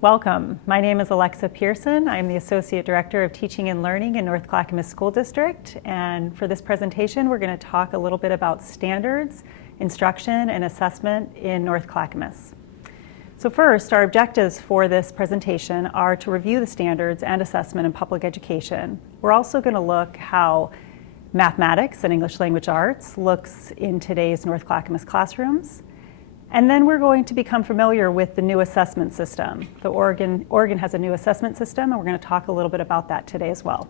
Welcome. My name is Alexa Pearson. I'm the Associate Director of Teaching and Learning in North Clackamas School District. And for this presentation, we're going to talk a little bit about standards, instruction, and assessment in North Clackamas. So first, our objectives for this presentation are to review the standards and assessment in public education. We're also going to look how mathematics and English language arts looks in today's North Clackamas classrooms. And then we're going to become familiar with the new assessment system. Oregon has a new assessment system, and we're going to talk a little bit about that today as well.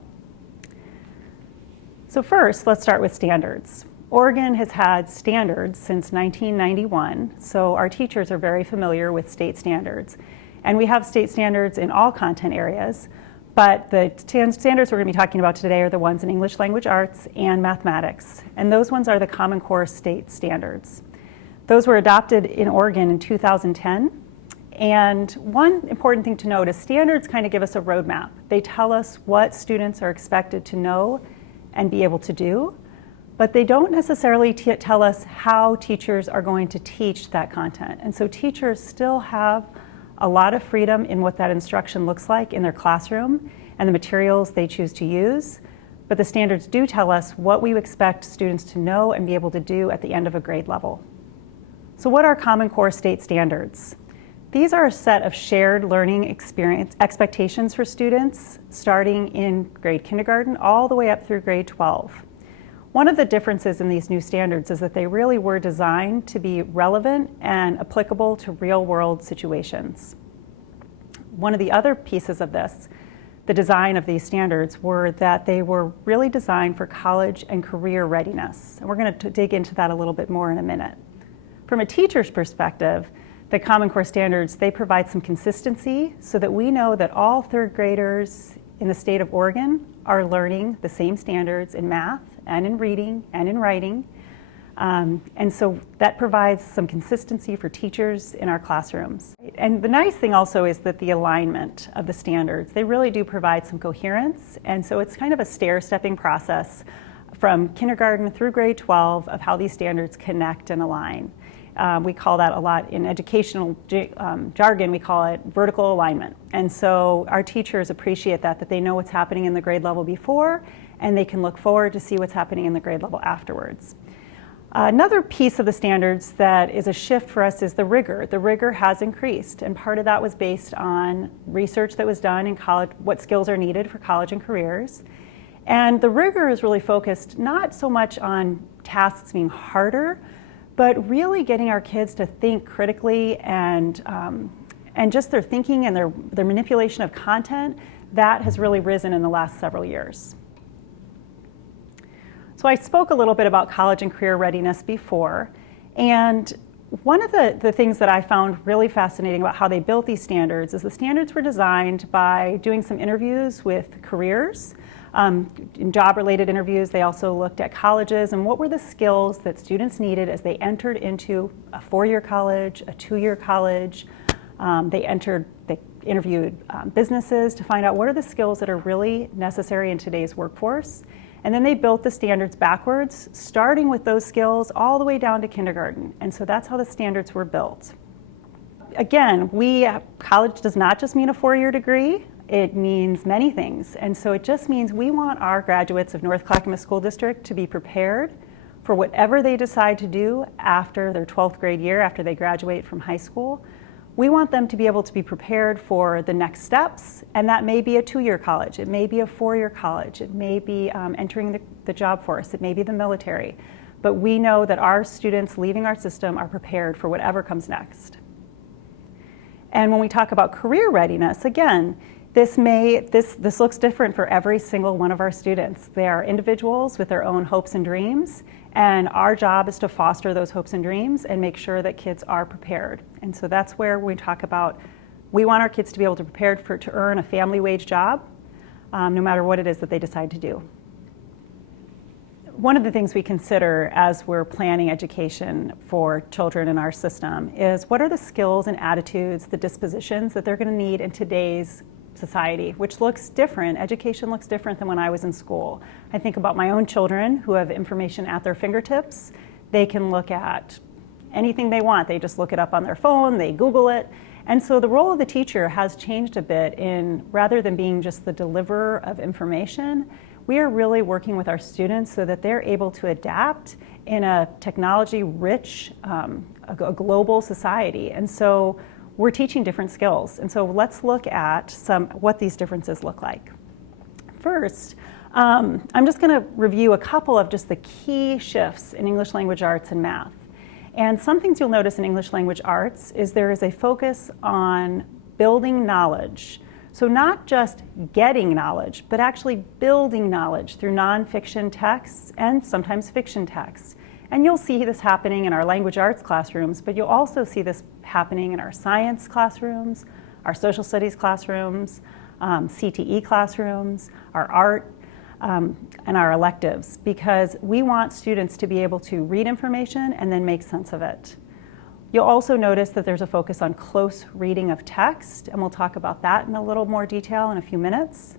So first, let's start with standards. Oregon has had standards since 1991, so our teachers are very familiar with state standards. And we have state standards in all content areas, but the standards we're going to be talking about today are the ones in English language arts and mathematics. And those ones are the Common Core state standards. Those were adopted in Oregon in 2010. And one important thing to note is standards kind of give us a roadmap. They tell us what students are expected to know and be able to do, but they don't necessarily tell us how teachers are going to teach that content. And so teachers still have a lot of freedom in what that instruction looks like in their classroom and the materials they choose to use. But the standards do tell us what we expect students to know and be able to do at the end of a grade level. So what are Common Core state standards? These are a set of shared learning experience expectations for students starting in grade kindergarten all the way up through grade 12. One of the differences in these new standards is that they really were designed to be relevant and applicable to real-world situations. One of the other pieces of this, the design of these standards, were that they were really designed for college and career readiness. And we're going to dig into that a little bit more in a minute. From a teacher's perspective, the Common Core standards, they provide some consistency so that we know that all third graders in the state of Oregon are learning the same standards in math and in reading and in writing. And so that provides some consistency for teachers in our classrooms. And the nice thing also is that the alignment of the standards, they really do provide some coherence. And so it's kind of a stair-stepping process from kindergarten through grade 12 of how these standards connect and align. We call that a lot in educational jargon, we call it vertical alignment. And so our teachers appreciate that they know what's happening in the grade level before, and they can look forward to see what's happening in the grade level afterwards. Another piece of the standards that is a shift for us is the rigor. The rigor has increased, and part of that was based on research that was done in college, what skills are needed for college and careers. And the rigor is really focused not so much on tasks being harder, but really getting our kids to think critically and just their thinking and their manipulation of content, that has really risen in the last several years. So I spoke a little bit about college and career readiness before, and one of the things that I found really fascinating about how they built these standards is the standards were designed by doing some interviews with careers. In job-related interviews, they also looked at colleges and what were the skills that students needed as they entered into a four-year college, a two-year college. They interviewed businesses to find out what are the skills that are really necessary in today's workforce. And then they built the standards backwards, starting with those skills all the way down to kindergarten. And so that's how the standards were built. Again, college does not just mean a four-year degree. It means many things. And so it just means we want our graduates of North Clackamas School District to be prepared for whatever they decide to do after their 12th grade year, after they graduate from high school. We want them to be able to be prepared for the next steps, and that may be a two-year college, it may be a four-year college, it may be entering the job force, it may be the military. But we know that our students leaving our system are prepared for whatever comes next. And when we talk about career readiness, again, this looks different for every single one of our students. They are individuals with their own hopes and dreams, and our job is to foster those hopes and dreams and make sure that kids are prepared. And so that's where we talk about, we want our kids to be able to be prepared to earn a family wage job, no matter what it is that they decide to do. One of the things we consider as we're planning education for children in our system is what are the skills and attitudes, the dispositions that they're going to need in today's society, which looks different. Education looks different than when I was in school. I think about my own children who have information at their fingertips. They can look at anything they want. They just look it up on their phone, they Google it, And so the role of the teacher has changed a bit in, rather than being just the deliverer of information, we are really working with our students so that they're able to adapt in a technology-rich, a global society. And so we're teaching different skills. And so let's look at what these differences look like. First, I'm just going to review a couple of just the key shifts in English language arts and math. And some things you'll notice in English language arts is there is a focus on building knowledge. So not just getting knowledge, but actually building knowledge through nonfiction texts and sometimes fiction texts. And you'll see this happening in our language arts classrooms, but you'll also see this happening in our science classrooms, our social studies classrooms, CTE classrooms, our art, and our electives, because we want students to be able to read information and then make sense of it. You'll also notice that there's a focus on close reading of text, and we'll talk about that in a little more detail in a few minutes.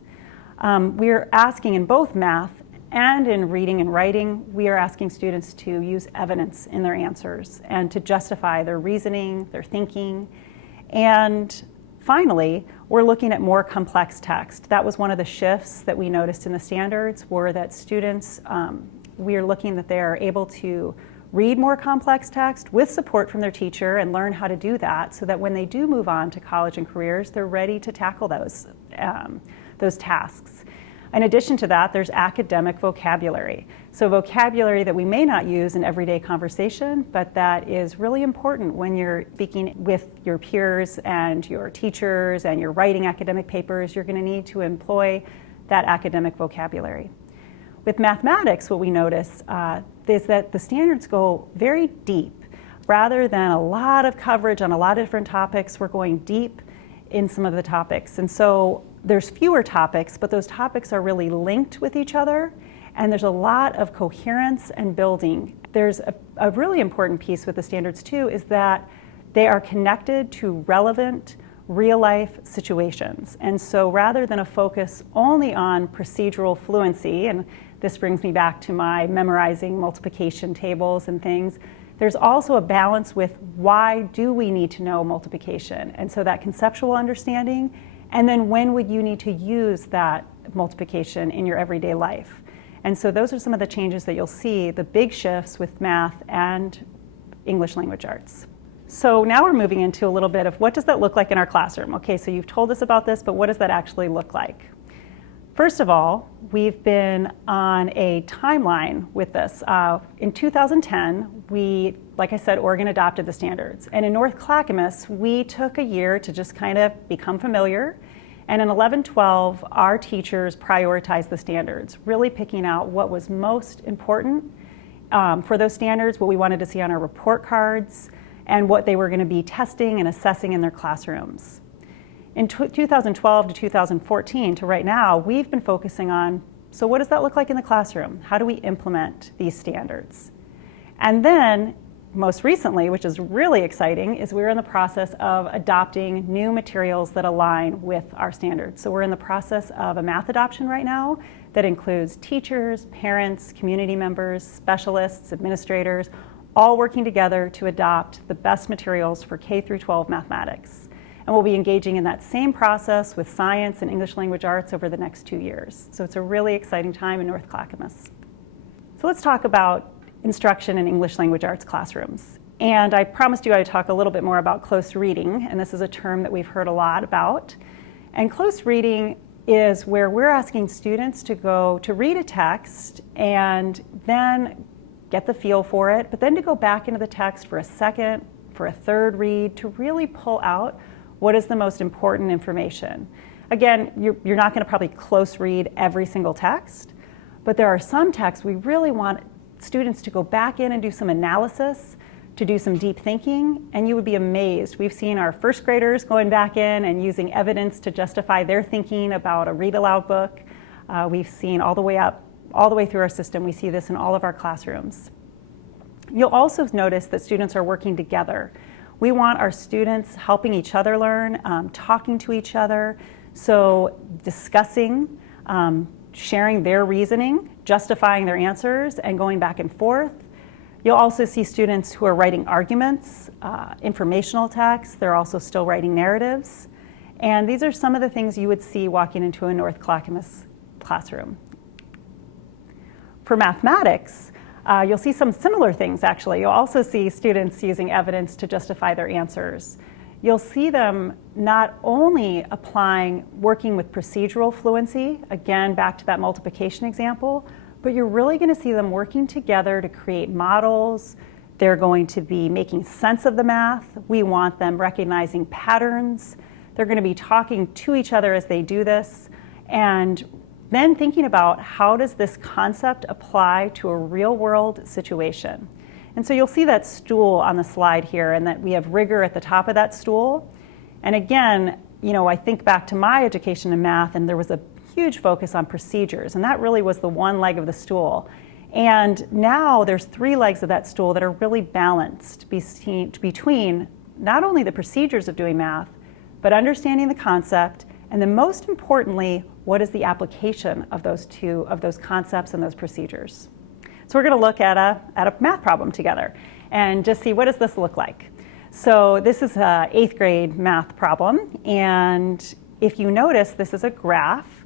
We're asking in both math and in reading and writing, we are asking students to use evidence in their answers and to justify their reasoning, their thinking. And finally, we're looking at more complex text. That was one of the shifts that we noticed in the standards, were that students, we are looking that they are able to read more complex text with support from their teacher and learn how to do that so that when they do move on to college and careers, they're ready to tackle those tasks. In addition to that, there's academic vocabulary. So vocabulary that we may not use in everyday conversation, but that is really important when you're speaking with your peers and your teachers and you're writing academic papers. You're going to need to employ that academic vocabulary. With mathematics, what we notice is that the standards go very deep. Rather than a lot of coverage on a lot of different topics, we're going deep in some of the topics. And so there's fewer topics, but those topics are really linked with each other, and there's a lot of coherence and building. There's a really important piece with the standards too, is that they are connected to relevant real-life situations. And so rather than a focus only on procedural fluency, and this brings me back to my memorizing multiplication tables and things, there's also a balance with why do we need to know multiplication? And so that conceptual understanding, and then when would you need to use that multiplication in your everyday life? And so those are some of the changes that you'll see, the big shifts with math and English language arts. So now we're moving into a little bit of what does that look like in our classroom? Okay, so you've told us about this, but what does that actually look like? First of all, we've been on a timeline with this. In 2010, like I said, Oregon adopted the standards. And in North Clackamas, we took a year to just kind of become familiar. And in 11-12, our teachers prioritized the standards, really picking out what was most important for those standards, what we wanted to see on our report cards, and what they were going to be testing and assessing in their classrooms. In 2012 to 2014 to right now, we've been focusing on, so what does that look like in the classroom? How do we implement these standards? And then, most recently, which is really exciting, is we're in the process of adopting new materials that align with our standards. So we're in the process of a math adoption right now that includes teachers, parents, community members, specialists, administrators, all working together to adopt the best materials for K-12 mathematics. And we'll be engaging in that same process with science and English language arts over the next 2 years. So it's a really exciting time in North Clackamas. So let's talk about instruction in English language arts classrooms. And I promised you I'd talk a little bit more about close reading, and this is a term that we've heard a lot about. And close reading is where we're asking students to go to read a text and then get the feel for it, but then to go back into the text for a second, for a third read, to really pull out what is the most important information. Again, you're not going to probably close read every single text, but there are some texts we really want students to go back in and do some analysis, to do some deep thinking, and you would be amazed. We've seen our first graders going back in and using evidence to justify their thinking about a read aloud book. We've seen all the way through our system, we see this in all of our classrooms. You'll also notice that students are working together. We want our students helping each other learn, talking to each other, so discussing, sharing their reasoning, justifying their answers, and going back and forth. You'll also see students who are writing arguments, informational texts. They're also still writing narratives. And these are some of the things you would see walking into a North Clackamas classroom. For mathematics, you'll see some similar things, actually. You'll also see students using evidence to justify their answers. You'll see them not only working with procedural fluency, again, back to that multiplication example, but you're really going to see them working together to create models. They're going to be making sense of the math. We want them recognizing patterns. They're going to be talking to each other as they do this, and then thinking about how does this concept apply to a real-world situation. And so you'll see that stool on the slide here, and that we have rigor at the top of that stool. And again, I think back to my education in math, and there was a huge focus on procedures, and that really was the one leg of the stool. And now there's 3 legs of that stool that are really balanced between not only the procedures of doing math, but understanding the concept, and then most importantly, what is the application of those concepts and those procedures. So we're going to look at a math problem together and just see what does this look like. So this is an 8th grade math problem, and if you notice, this is a graph.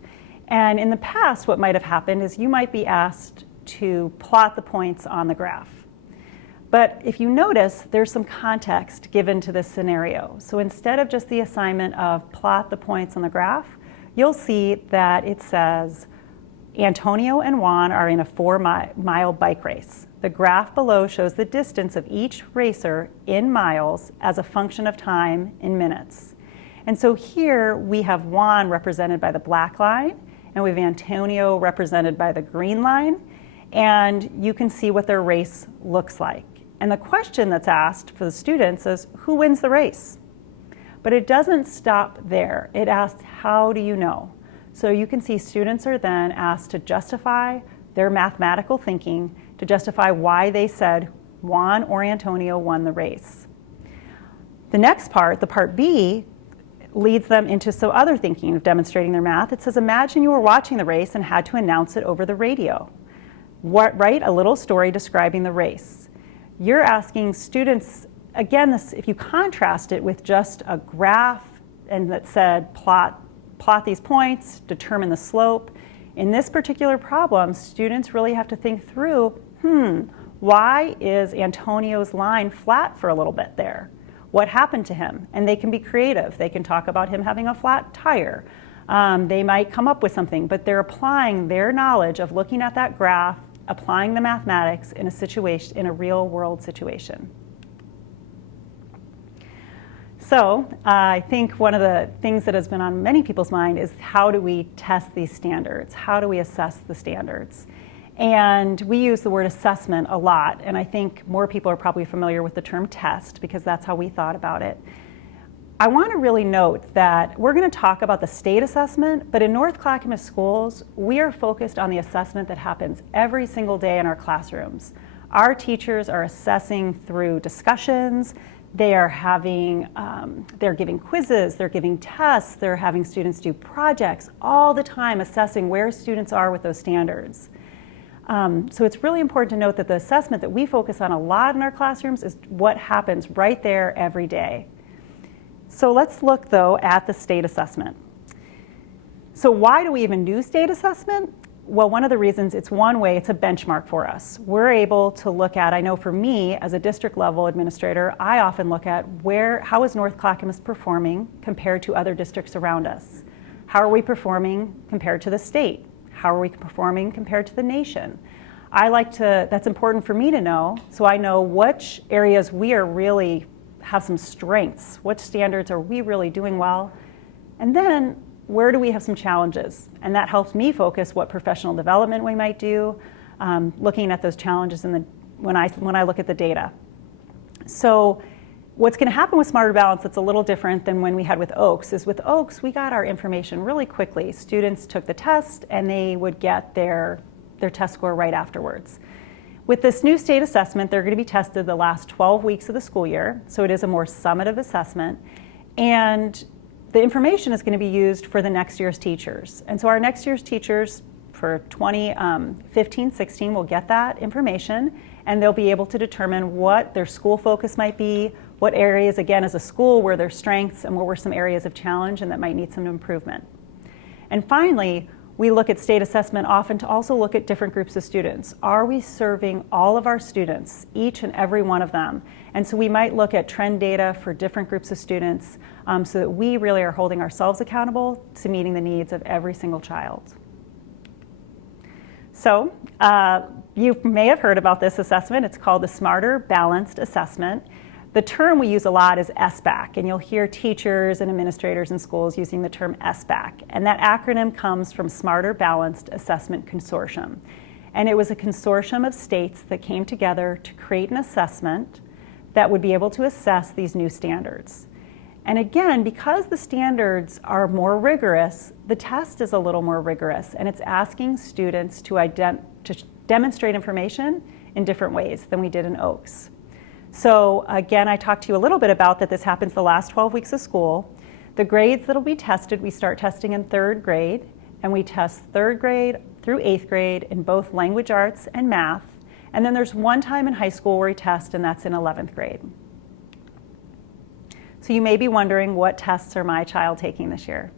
And in the past, what might have happened is you might be asked to plot the points on the graph. But if you notice, there's some context given to this scenario. So instead of just the assignment of plot the points on the graph, you'll see that it says, Antonio and Juan are in a 4-mile bike race. The graph below shows the distance of each racer in miles as a function of time in minutes. And so here we have Juan represented by the black line, and we have Antonio represented by the green line, and you can see what their race looks like. And the question that's asked for the students is, who wins the race? But it doesn't stop there. It asks, how do you know? So you can see students are then asked to justify their mathematical thinking, to justify why they said Juan or Antonio won the race. The next part, the part B, leads them into some other thinking of demonstrating their math. It says, imagine you were watching the race and had to announce it over the radio. Write a little story describing the race. You're asking students, again, if you contrast it with just a graph and that said plot these points, determine the slope. In this particular problem, students really have to think through, why is Antonio's line flat for a little bit there? What happened to him? And they can be creative. They can talk about him having a flat tire. They might come up with something, but they're applying their knowledge of looking at that graph, applying the mathematics in a real world situation. So I think one of the things that has been on many people's mind is, how do we test these standards? How do we assess the standards? And we use the word assessment a lot, and I think more people are probably familiar with the term test because that's how we thought about it. I want to really note that we're going to talk about the state assessment, but in North Clackamas schools, we are focused on the assessment that happens every single day in our classrooms. Our teachers are assessing through discussions. They are they're giving quizzes, they're giving tests, they're having students do projects all the time, assessing where students are with those standards. So it's really important to note that the assessment that we focus on a lot in our classrooms is what happens right there every day. So let's look, though, at the state assessment. So why do we even do state assessment? Well, one of the reasons, it's a benchmark for us. We're able to look at, I know for me, as a district level administrator, I often look at how is North Clackamas performing compared to other districts around us? How are we performing compared to the state? How are we performing compared to the nation? That's important for me to know, so I know which areas we are really have some strengths, what standards are we really doing well, and then where do we have some challenges? And that helps me focus what professional development we might do, looking at those challenges when I look at the data. So what's going to happen with Smarter Balance that's a little different than when we had with Oaks is with Oaks, we got our information really quickly. Students took the test and they would get their test score right afterwards. With this new state assessment, they're going to be tested the last 12 weeks of the school year, so it is a more summative assessment. And the information is going to be used for the next year's teachers. And so our next year's teachers for 2015-16 will get that information, and they'll be able to determine what their school focus might be, what areas, again, as a school, were their strengths, and what were some areas of challenge and that might need some improvement. And finally, we look at state assessment often to also look at different groups of students. Are we serving all of our students, each and every one of them? And so we might look at trend data for different groups of students so that we really are holding ourselves accountable to meeting the needs of every single child. So you may have heard about this assessment. It's called the Smarter Balanced Assessment. The term we use a lot is SBAC, and you'll hear teachers and administrators in schools using the term SBAC. And that acronym comes from Smarter Balanced Assessment Consortium. And it was a consortium of states that came together to create an assessment that would be able to assess these new standards. And again, because the standards are more rigorous, the test is a little more rigorous, and it's asking students to demonstrate information in different ways than we did in Oaks. So again, I talked to you a little bit about that this happens the last 12 weeks of school. The grades that'll be tested, we start testing in 3rd grade, and we test 3rd grade through 8th grade in both language arts and math. And then there's one time in high school where we test, and that's in 11th grade. So you may be wondering, what tests are my child taking this year?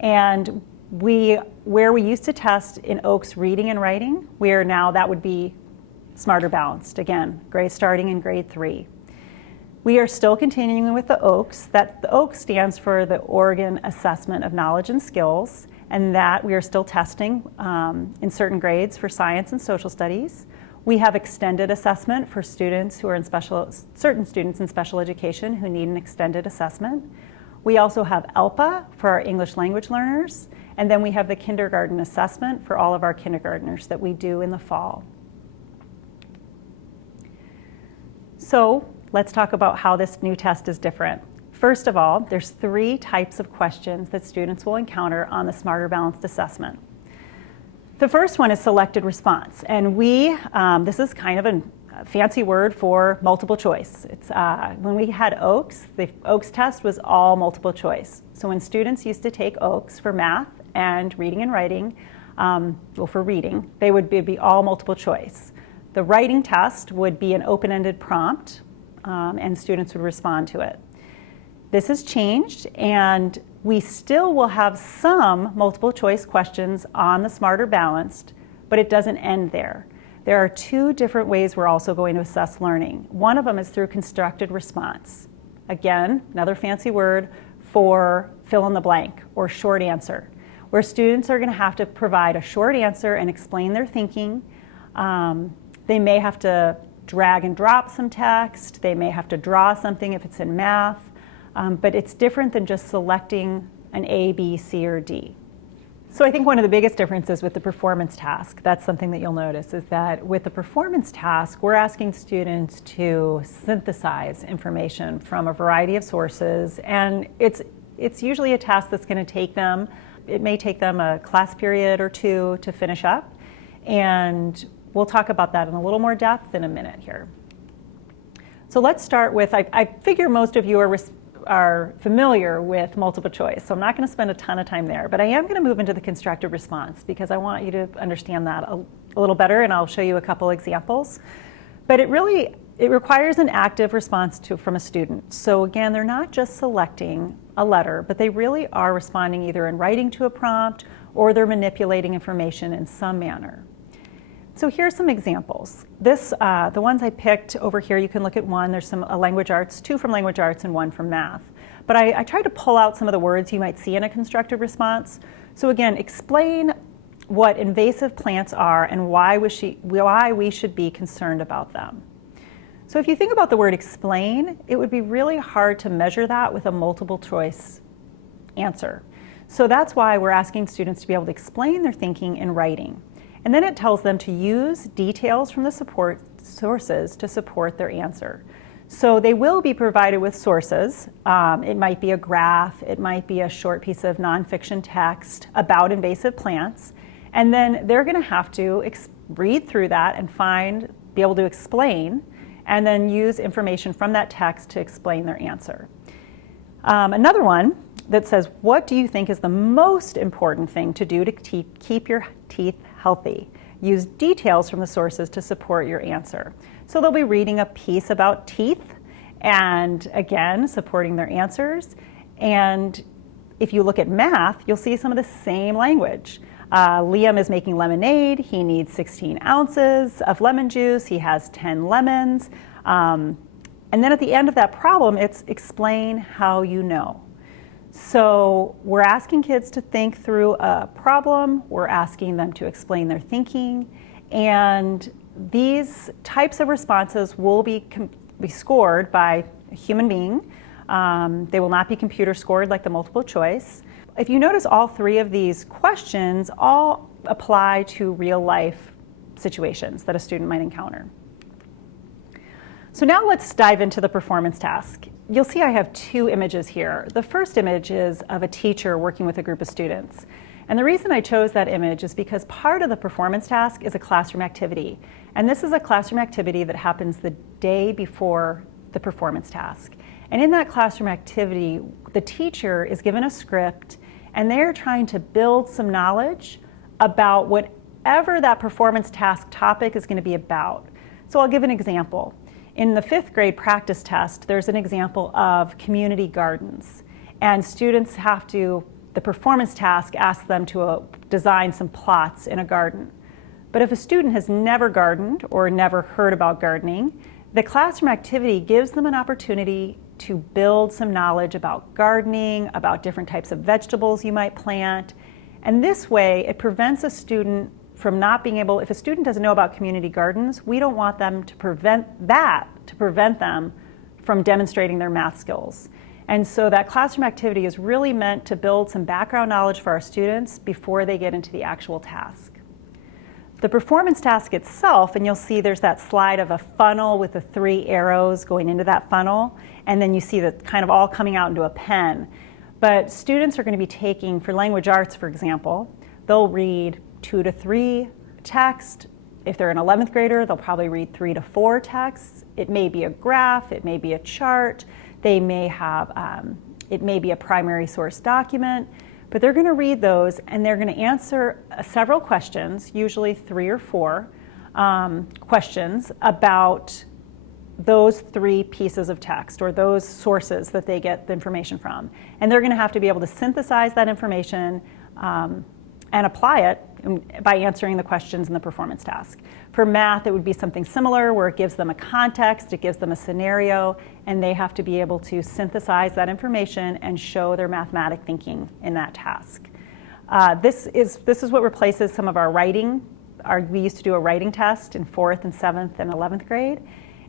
And where we used to test in Oaks reading and writing, that would be Smarter Balanced, again, grade starting in grade 3. We are still continuing with the Oaks. The Oaks stands for the Oregon Assessment of Knowledge and Skills, and that we are still testing in certain grades for science and social studies. We have extended assessment for students who are certain students in special education who need an extended assessment. We also have ELPA for our English language learners, and then we have the kindergarten assessment for all of our kindergartners that we do in the fall. So let's talk about how this new test is different. First of all, there's 3 types of questions that students will encounter on the Smarter Balanced Assessment. The first one is selected response, and this is kind of a fancy word for multiple choice. It's when we had Oaks, the Oaks test was all multiple choice. So when students used to take Oaks for math and reading and writing, for reading, they would be all multiple choice. The writing test would be an open-ended prompt, and students would respond to it. This has changed, and we still will have some multiple choice questions on the Smarter Balanced, but it doesn't end there. There are 2 different ways we're also going to assess learning. One of them is through constructed response. Again, another fancy word for fill in the blank or short answer, where students are going to have to provide a short answer and explain their thinking. They may have to drag and drop some text. They may have to draw something if it's in math. But it's different than just selecting an A, B, C, or D. So I think one of the biggest differences with the performance task, that's something that you'll notice, is that with the performance task, we're asking students to synthesize information from a variety of sources. And it's usually a task that's going to take them, it may take them a class period or 2 to finish up. And we'll talk about that in a little more depth in a minute here. So let's start with, I figure most of you are familiar with multiple choice, so I'm not going to spend a ton of time there, but I am going to move into the constructive response because I want you to understand that a little better, and I'll show you a couple examples. But it requires an active response from a student. So again, they're not just selecting a letter, but they really are responding either in writing to a prompt or they're manipulating information in some manner. So here's some examples. The ones I picked over here, you can look at one. There's some language arts, 2 from language arts and 1 from math. But I tried to pull out some of the words you might see in a constructive response. So again, explain what invasive plants are and why we should be concerned about them. So if you think about the word explain, it would be really hard to measure that with a multiple choice answer. So that's why we're asking students to be able to explain their thinking in writing. And then it tells them to use details from the support sources to support their answer. So they will be provided with sources. It might be a graph, it might be a short piece of nonfiction text about invasive plants. And then they're going to have to read through that and be able to explain, and then use information from that text to explain their answer. Another one that says, what do you think is the most important thing to do to keep your teeth healthy? use details from the sources to support your answer. So they'll be reading a piece about teeth and, again, supporting their answers. And if you look at math, you'll see some of the same language. Liam is making lemonade. He needs 16 ounces of lemon juice. He has 10 lemons. And then at the end of that problem, it's explain how you know. So we're asking kids to think through a problem. We're asking them to explain their thinking. And these types of responses will be scored by a human being. They will not be computer scored like the multiple choice. If you notice, all three of these questions all apply to real life situations that a student might encounter. So now let's dive into the performance task. You'll see I have two images here. The first image is of a teacher working with a group of students. And the reason I chose that image is because part of the performance task is a classroom activity. And this is a classroom activity that happens the day before the performance task. And in that classroom activity, the teacher is given a script and they're trying to build some knowledge about whatever that performance task topic is going to be about. So I'll give an example. In the 5th grade practice test, there's an example of community gardens. And students have to, the performance task asks them to design some plots in a garden. But if a student has never gardened or never heard about gardening, the classroom activity gives them an opportunity to build some knowledge about gardening, about different types of vegetables you might plant. And this way, it prevents a student from not being able, if a student doesn't know about community gardens, we don't want them to prevent them from demonstrating their math skills. And so that classroom activity is really meant to build some background knowledge for our students before they get into the actual task. The performance task itself, and you'll see there's that slide of a funnel with the 3 arrows going into that funnel, and then you see that kind of all coming out into a pen. But students are going to be taking, for language arts, for example, they'll read 2 to 3 text. If they're an 11th grader, they'll probably read 3 to 4 texts. It may be a graph, it may be a chart, they may have, it may be a primary source document. But they're going to read those and they're going to answer several questions, usually 3 or 4 questions about those 3 pieces of text or those sources that they get the information from. And they're going to have to be able to synthesize that information and apply it by answering the questions in the performance task. For math, it would be something similar where it gives them a context, it gives them a scenario, and they have to be able to synthesize that information and show their mathematic thinking in that task. This is what replaces some of our writing. We used to do a writing test in 4th and 7th and 11th grade,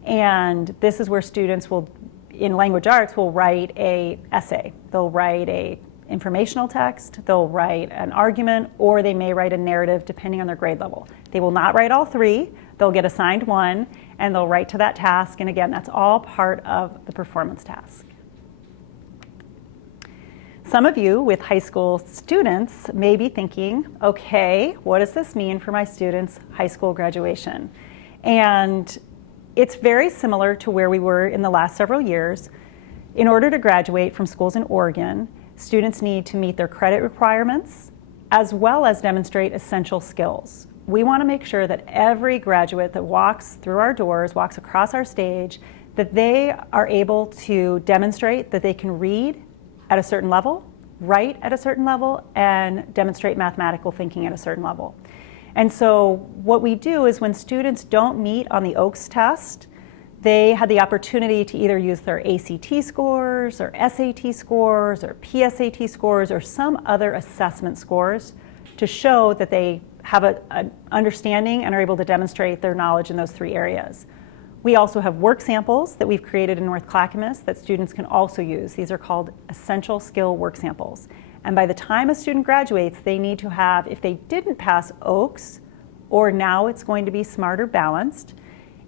and this is where students will, in language arts, will write an essay. They'll write a informational text, they'll write an argument, or they may write a narrative depending on their grade level. They will not write all 3, they'll get assigned 1, and they'll write to that task, and again, that's all part of the performance task. Some of you with high school students may be thinking, okay, what does this mean for my students' high school graduation? And it's very similar to where we were in the last several years. In order to graduate from schools in Oregon, students need to meet their credit requirements as well as demonstrate essential skills. We want to make sure that every graduate that walks through our doors, walks across our stage, that they are able to demonstrate that they can read at a certain level, write at a certain level, and demonstrate mathematical thinking at a certain level. And so what we do is when students don't meet on the OAKS test, they had the opportunity to either use their ACT scores or SAT scores or PSAT scores or some other assessment scores to show that they have an understanding and are able to demonstrate their knowledge in those 3 areas. We also have work samples that we've created in North Clackamas that students can also use. These are called essential skill work samples. And by the time a student graduates, they need to have, if they didn't pass OAKS, or now it's going to be Smart or Balanced,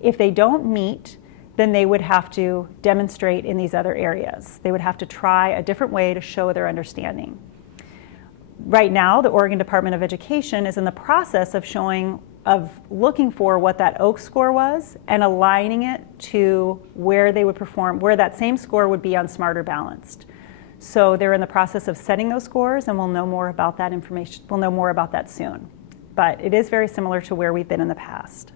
if they don't meet, then they would have to demonstrate in these other areas. They would have to try a different way to show their understanding. Right now, the Oregon Department of Education is in the process of looking for what that OAKS score was and aligning it to where they would perform, where that same score would be on Smart or Balanced. So they're in the process of setting those scores, and we'll know more about that information. We'll know more about that soon. but it is very similar to where we've been in the past.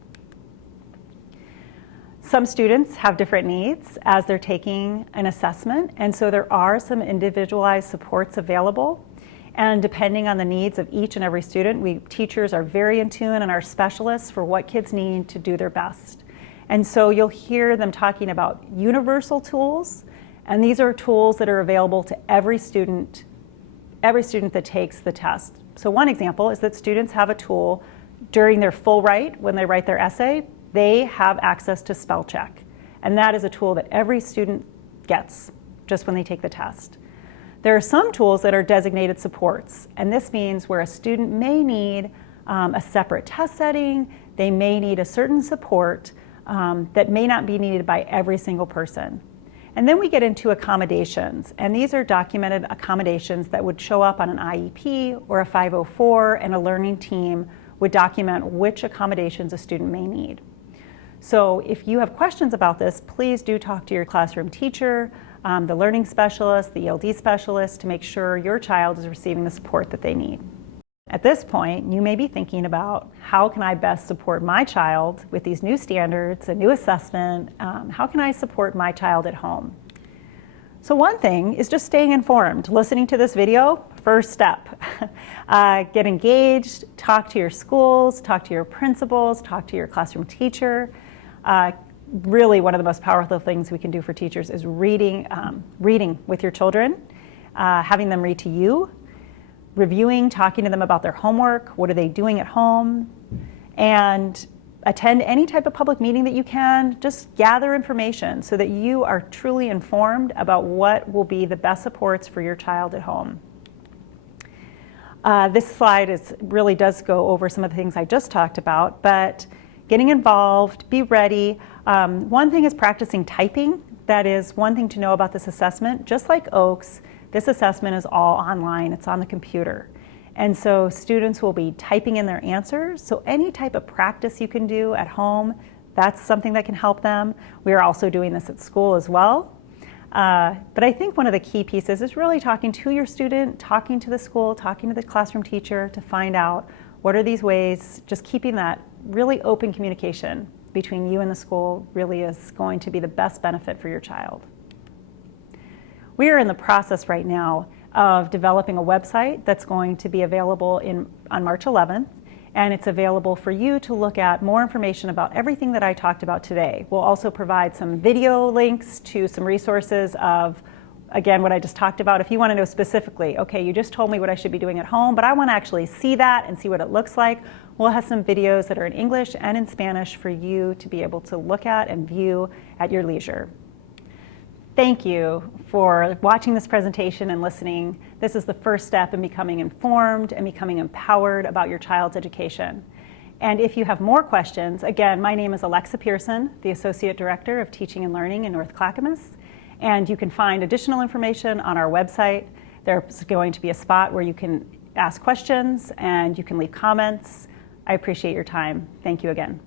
Some students have different needs as they're taking an assessment, and so there are some individualized supports available. And depending on the needs of each and every student, we teachers are very in tune and are specialists for what kids need to do their best. And so you'll hear them talking about universal tools, and these are tools that are available to every student that takes the test. So one example is that students have a tool during their full write, when they write their essay, they have access to spell check. And that is a tool that every student gets just when they take the test. There are some tools that are designated supports, and this means where a student may need a separate test setting, they may need a certain support that may not be needed by every single person. And then we get into accommodations, and these are documented accommodations that would show up on an IEP or a 504, and a learning team would document which accommodations a student may need. So if you have questions about this, please do talk to your classroom teacher, the learning specialist, the ELD specialist, to make sure your child is receiving the support that they need. At this point, you may be thinking about, how can I best support my child with these new standards, a new assessment? How can I support my child at home? So one thing is just staying informed. Listening to this video, first step. Get engaged, talk to your schools, talk to your principals, talk to your classroom teacher. Really, one of the most powerful things we can do for teachers is reading with your children, having them read to you, reviewing, talking to them about their homework, what are they doing at home, and attend any type of public meeting that you can. Just gather information so that you are truly informed about what will be the best supports for your child at home. This slide really does go over some of the things I just talked about, but getting involved, be ready. One thing is practicing typing. That is one thing to know about this assessment. Just like Oaks, this assessment is all online. It's on the computer. And so students will be typing in their answers. So any type of practice you can do at home, that's something that can help them. We are also doing this at school as well. But I think one of the key pieces is really talking to your student, talking to the school, talking to the classroom teacher to find out what are these ways. Just keeping that really open communication between you and the school really is going to be the best benefit for your child. We are in the process right now of developing a website that's going to be available on March 11th, and it's available for you to look at more information about everything that I talked about today. We'll also provide some video links to some resources of, again, what I just talked about. If you want to know specifically, okay, you just told me what I should be doing at home, but I want to actually see that and see what it looks like, we'll have some videos that are in English and in Spanish for you to be able to look at and view at your leisure. Thank you for watching this presentation and listening. This is the first step in becoming informed and becoming empowered about your child's education. And if you have more questions, again, my name is Alexa Pearson, the Associate Director of Teaching and Learning in North Clackamas. And you can find additional information on our website. There's going to be a spot where you can ask questions and you can leave comments. I appreciate your time. Thank you again.